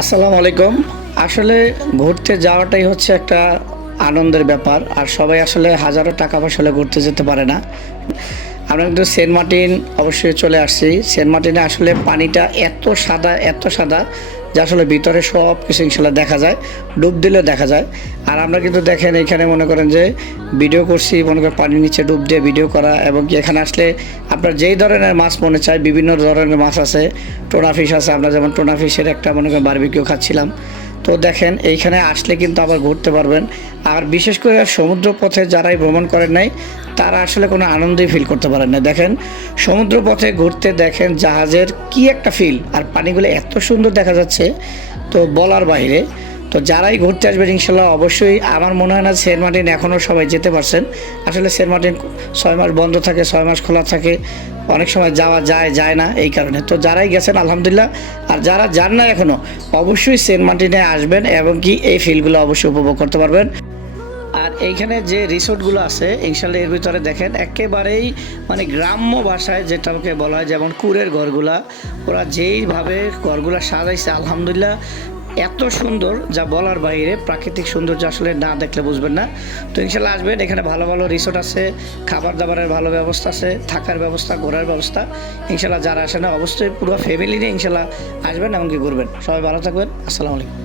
আসসালামু আলাইকুম। আসলে ঘুরতে যাওয়াটাই হচ্ছে একটা আনন্দের ব্যাপার। আর সবাই আসলে হাজারো টাকা পয়সা হলে ঘুরতে যেতে পারে না। আমরা কিন্তু সেন্ট মার্টিন অবশ্যই চলে আসছি। সেন্ট মার্টিনে আসলে পানিটা এত সাদা যে আসলে ভিতরে সব কিছু ইনশাল্লাহ দেখা যায়, ডুব দিলেও দেখা যায়। আর আমরা কিন্তু দেখেন এখানে মনে করেন যে ভিডিও করছি, মনে করেন পানির নিচে ডুব দিয়ে ভিডিও করা, এবং কি এখানে আসলে আপনার যেই ধরনের মাছ মনে চায় বিভিন্ন ধরনের মাছ আছে। টোনা ফিশ আছে, আমরা যেমন টোনা ফিশের একটা মনে করেন বারবিকিউ খাচ্ছিলাম। তো দেখেন এইখানে আসলে কিন্তু আবার ঘুরতে পারবেন। আর বিশেষ করে সমুদ্র পথে যারাই ভ্রমণ করেন নাই তারা আসলে কোনো আনন্দই ফিল করতে পারেন না। দেখেন সমুদ্র পথে ঘুরতে দেখেন জাহাজের কি একটা ফিল, আর পানিগুলো এত সুন্দর দেখা যাচ্ছে তো বলার বাইরে। তো যারাই ঘুরতে আসবেন ইনশাল্লাহ অবশ্যই, আমার মনে হয় না সেন্ট মার্টিন এখনও সবাই যেতে পারছেন। আসলে সেন্ট মার্টিন 6 মাস বন্ধ থাকে, 6 মাস খোলা থাকে, অনেক সময় যাওয়া যায় না এই কারণে। তো যারাই গেছেন আলহামদুলিল্লাহ, আর যারা যান না এখনও অবশ্যই সেন্ট মার্টিনে আসবেন এবং কি এই ফিলগুলো অবশ্যই উপভোগ করতে পারবেন। আর এইখানে যে রিসোর্টগুলো আছে ইনশাল্লাহ এর ভিতরে দেখেন একেবারেই মানে গ্রাম্য ভাষায় যেটাকে বলা হয়, যেমন কুড়ের ঘরগুলা, ওরা যেইভাবে ঘরগুলা সাজাইছে আলহামদুলিল্লাহ এত সুন্দর যা বলার বাইরে। প্রাকৃতিক সৌন্দর্য আসলে না দেখলে বুঝবেন না। তো ইনশাল্লাহ আসবেন, এখানে ভালো ভালো রিসোর্ট আছে, খাবার দাবারের ভালো ব্যবস্থা আছে, থাকার ব্যবস্থা, ঘোরার ব্যবস্থা। ইনশাল্লাহ যারা আসে না অবশ্যই পুরো ফ্যামিলি নিয়ে ইনশাল্লাহ আসবেন, এমনকি ঘুরবেন। সবাই ভালো থাকবেন। আসসালামু আলাইকুম।